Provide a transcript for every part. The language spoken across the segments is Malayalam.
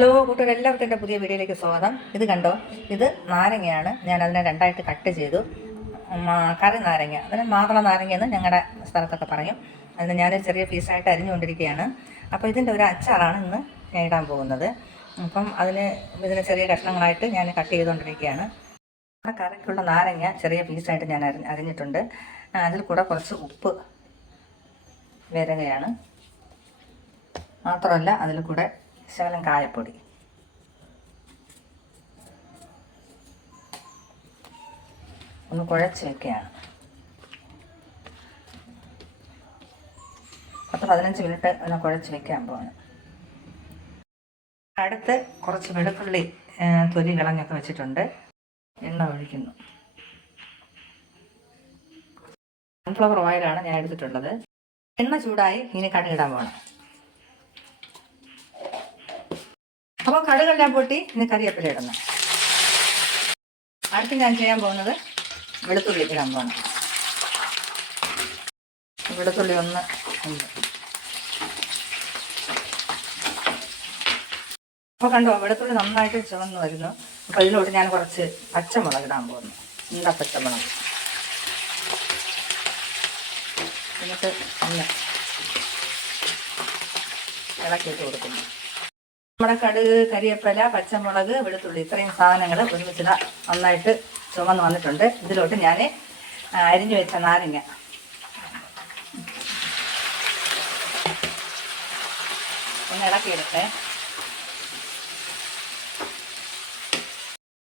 ഹലോ കൂട്ടുകാർ, എല്ലാവർക്കും എൻ്റെ പുതിയ വീഡിയോയിലേക്ക് സ്വാഗതം. ഇത് കണ്ടോ, ഇത് നാരങ്ങയാണ്. ഞാൻ അതിനെ രണ്ടായിട്ട് കട്ട് ചെയ്തു. കറി നാരങ്ങ, അതിന് മാതള നാരങ്ങ എന്ന് ഞങ്ങളുടെ സ്ഥലത്തൊക്കെ പറയും. അതിന് ഞാൻ ചെറിയ പീസായിട്ട് അരിഞ്ഞുകൊണ്ടിരിക്കുകയാണ്. അപ്പോൾ ഇതിൻ്റെ ഒരു അച്ചാറാണ് ഇന്ന് ഞാൻ ഇടാൻ പോകുന്നത്. അപ്പം ഇതിന് ചെറിയ കഷ്ണങ്ങളായിട്ട് ഞാൻ കട്ട് ചെയ്തുകൊണ്ടിരിക്കുകയാണ്. നമ്മുടെ കറിക്കുള്ള നാരങ്ങ ചെറിയ പീസായിട്ട് ഞാൻ അരിഞ്ഞിട്ടുണ്ട്. അതിൽ കൂടെ കുറച്ച് ഉപ്പ് വിരകയാണ്. മാത്രമല്ല അതിൽ കൂടെ ശകലം കായപ്പൊടി, ഒന്ന് കുഴച്ച് വെക്കുകയാണ്. 10-15 മിനിറ്റ് ഒന്ന് കുഴച്ച് വെക്കാൻ പോവാണ്. അടുത്ത് കുറച്ച് വെളുത്തുള്ളി തൊലി കളഞ്ഞൊക്കെ വെച്ചിട്ടുണ്ട്. എണ്ണ ഒഴിക്കുന്നു. സൺഫ്ലവർ ഓയിലാണ് ഞാൻ എടുത്തിട്ടുള്ളത്. എണ്ണ ചൂടായി, ഇനി കടുകിടാൻ പോകണം. അപ്പോൾ കടുകെല്ലാം പൊട്ടി ഇനി കറിവേപ്പില ഇടുന്നു. അടുത്ത് ഞാൻ ചെയ്യാൻ പോകുന്നത് വെളുത്തുള്ളി ഇടാൻ പോകണം. വെളുത്തുള്ളി ഒന്ന് അപ്പോൾ കണ്ടോ, വെളുത്തുള്ളി നന്നായിട്ട് ചുവന്ന് വരുന്നു. അപ്പോൾ ഇതിലോട്ട് ഞാൻ കുറച്ച് പച്ചമുളക് ഇടാൻ പോകുന്നു. എന്താ പച്ചമുളക് എന്നിട്ട് ഒന്ന് ഇളക്കിയിട്ട് കൊടുക്കുന്നു. നമ്മുടെ കടുക്, കരിവേപ്പില, പച്ചമുളക്, വെളുത്തുള്ളി ഇത്രയും സാധനങ്ങൾ ഒരുമിച്ച് നന്നായിട്ട് ചുമന്ന് വന്നിട്ടുണ്ട്. ഇതിലോട്ട് ഞാൻ അരിഞ്ഞു വെച്ച നാരങ്ങ ഒന്ന് ഇളക്കിയെടുത്തേ.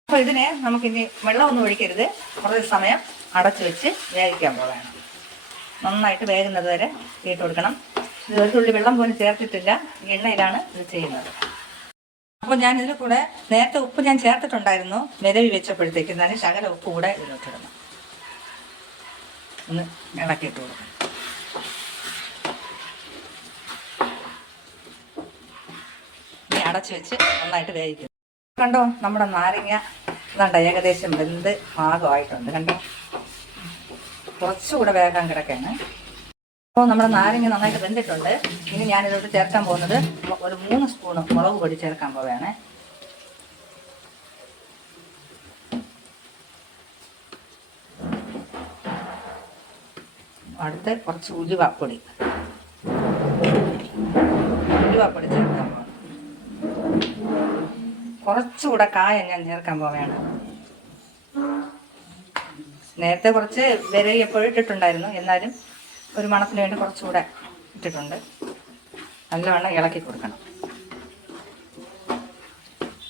അപ്പോൾ ഇതിനെ നമുക്കിനി വെള്ളമൊന്നും ഒഴിക്കരുത്. കുറച്ച് സമയം അടച്ചു വെച്ച് വേവിക്കാൻ പോവുകയാണ്. നന്നായിട്ട് വേകുന്നത് വരെ ഇട്ട് കൊടുക്കണം. ഇത് ഒരു തുള്ളി വെള്ളം പോലും ചേർത്തിട്ടില്ല, എണ്ണയിലാണ് ഇത് ചെയ്യുന്നത്. അപ്പോൾ ഞാനിതിൽ കൂടെ നേരത്തെ ഉപ്പ് ഞാൻ ചേർത്തിട്ടുണ്ടായിരുന്നു. നിരവി വെച്ചപ്പോഴത്തേക്ക് എന്നാലും ശകല ഉപ്പ് കൂടെ ഇതിലോട്ടിടണം. ഒന്ന് ഇളക്കിയിട്ട് കൊടുക്കണം. ഇനി അടച്ചു വെച്ച് നന്നായിട്ട് വേവിക്കുന്നു. കണ്ടോ, നമ്മുടെ നാരങ്ങ ഇതാണ്ട ഏകദേശം വെന്ത് പാകമായിട്ടുണ്ട്. കണ്ടോ, കുറച്ചുകൂടെ വേഗം കിടക്കാണ്. അപ്പോൾ നമ്മുടെ നാരങ്ങ നന്നായിട്ട് വെന്തിട്ടുണ്ട്. ഇനി ഞാനിതോട്ട് ചേർക്കാൻ പോകുന്നത് ഒരു 3 സ്പൂണ് മുളക് പൊടി ചേർക്കാൻ പോവുകയാണ്. അടുത്ത് കുറച്ച് ഉലുവാപ്പൊടി ചേർക്കാൻ പോകണം. കുറച്ചുകൂടെ കായം ഞാൻ ചേർക്കാൻ പോവുകയാണ്. നേരത്തെ കുറച്ച് വിരകി എപ്പോഴും ഇട്ടിട്ടുണ്ടായിരുന്നു, എന്നാലും ഒരു മണത്തിന് വേണ്ടി കുറച്ചുകൂടെ ഇട്ടിട്ടുണ്ട്. നല്ലവണ്ണം ഇളക്കി കൊടുക്കണം.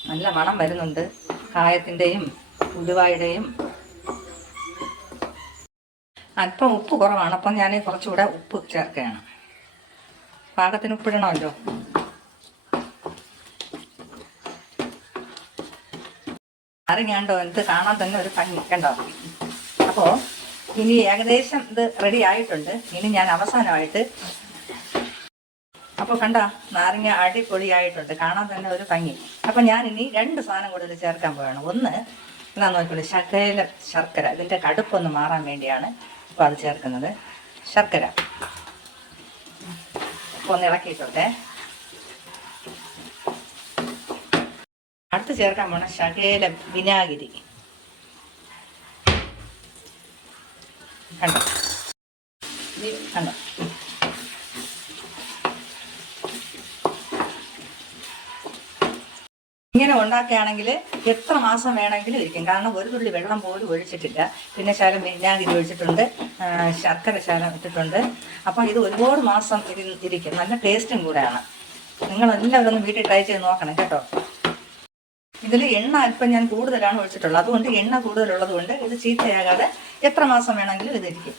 നല്ല മണം വരുന്നുണ്ട് കായത്തിൻ്റെയും ഉലുവായുടെയും. അല്പം ഉപ്പ് കുറവാണ്, അപ്പം ഞാൻ കുറച്ചുകൂടെ ഉപ്പ് ചേർക്കുകയാണ്. പാകത്തിന് ഉപ്പിടണമല്ലോ. അറിഞ്ഞാണ്ടോ, എന്ത് കാണാൻ തന്നെ ഒരു ഭംഗി കണ്ടോ. അപ്പോൾ ഇനി ഏകദേശം ഇത് റെഡി ആയിട്ടുണ്ട്. ഇനി ഞാൻ അവസാനമായിട്ട്, അപ്പോൾ കണ്ട നാരങ്ങ അടിപൊളിയായിട്ടുണ്ട്, കാണാൻ തന്നെ ഒരു ഭംഗി. അപ്പം ഞാൻ ഇനി 2 സാധനം കൂടുതൽ ചേർക്കാൻ പോവുകയാണ്. ഒന്ന് എന്നാ നോക്കിയുള്ളൂ, ശർക്കര. ഇതിൻ്റെ കടുപ്പൊന്ന് മാറാൻ വേണ്ടിയാണ് ഇപ്പോൾ അത് ചേർക്കുന്നത്. ശർക്കര അപ്പോൾ ഒന്ന് ഇളക്കിയിട്ടോട്ടെ. അടുത്ത് ചേർക്കാൻ പോകണം ശകല വിനാഗിരി. കണ്ടോ കണ്ടോ, ഇങ്ങനെ ഉണ്ടാക്കുകയാണെങ്കിൽ എത്ര മാസം വേണമെങ്കിലും ഇരിക്കും. കാരണം ഒരു തുള്ളി വെള്ളം പോലും ഒഴിച്ചിട്ടില്ല. പിന്നെ ശകലം വിനാഗിരി ഒഴിച്ചിട്ടുണ്ട്, ശർക്കര ശകലം ഇട്ടിട്ടുണ്ട്. അപ്പോൾ ഇത് ഒരുപാട് മാസം ഇരിക്കും. നല്ല ടേസ്റ്റും കൂടെയാണ്. നിങ്ങളെല്ലാവരും ഒന്ന് വീട്ടിൽ ട്രൈ ചെയ്ത് നോക്കണം കേട്ടോ. ഇതിൽ എണ്ണ അല്പം ഞാൻ കൂടുതലാണ് ഒഴിച്ചിട്ടുള്ളത്. അതുകൊണ്ട് എണ്ണ കൂടുതലുള്ളത് കൊണ്ട് ഇത് ചീത്തയാകാതെ എത്ര മാസം വേണമെങ്കിലും ഇതിരിക്കും.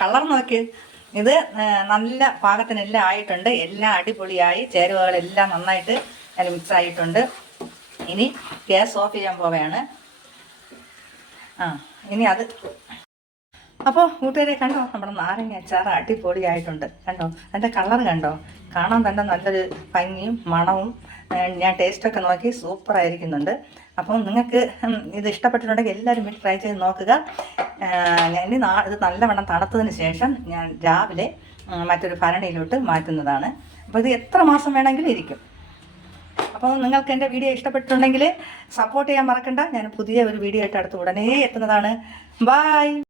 കളർ നോക്കി, ഇത് നല്ല പാകത്തിനെല്ലാം ആയിട്ടുണ്ട്. എല്ലാം അടിപൊളിയായി, ചേരുവകളെല്ലാം നന്നായിട്ട് അതിൽ മിക്സ് ആയിട്ടുണ്ട്. ഇനി ഗ്യാസ് ഓഫ് ചെയ്യാൻ പോവുകയാണ്. ഇനി അത് അപ്പോൾ കൂട്ടുകാരെ കണ്ടോ, നമ്മുടെ നാരങ്ങ അച്ചാർ അടിപൊളിയായിട്ടുണ്ട്. കണ്ടോ, അതിൻ്റെ കളർ കണ്ടോ, കാണാൻ തന്നെ നല്ലൊരു ഭംഗിയും മണവും. ഞാൻ ടേസ്റ്റൊക്കെ നോക്കി സൂപ്പറായിരിക്കുന്നുണ്ട്. അപ്പം നിങ്ങൾക്ക് ഇത് ഇഷ്ടപ്പെട്ടിട്ടുണ്ടെങ്കിൽ എല്ലാവരും വീട്ടിൽ ട്രൈ ചെയ്ത് നോക്കുക. ഇനി ഇത് നല്ലവണ്ണം തണുത്തതിന് ശേഷം ഞാൻ രാവിലെ മറ്റൊരു ഭരണിയിലോട്ട് മാറ്റുന്നതാണ്. അപ്പോൾ ഇത് എത്ര മാസം വേണമെങ്കിലും ഇരിക്കും. അപ്പോൾ നിങ്ങൾക്ക് എൻ്റെ വീഡിയോ ഇഷ്ടപ്പെട്ടിട്ടുണ്ടെങ്കിൽ സപ്പോർട്ട് ചെയ്യാൻ മറക്കണ്ട. ഞാൻ പുതിയ ഒരു വീഡിയോ ആയിട്ട് അടുത്ത് ഉടനെ എത്തുന്നതാണ്. ബൈ.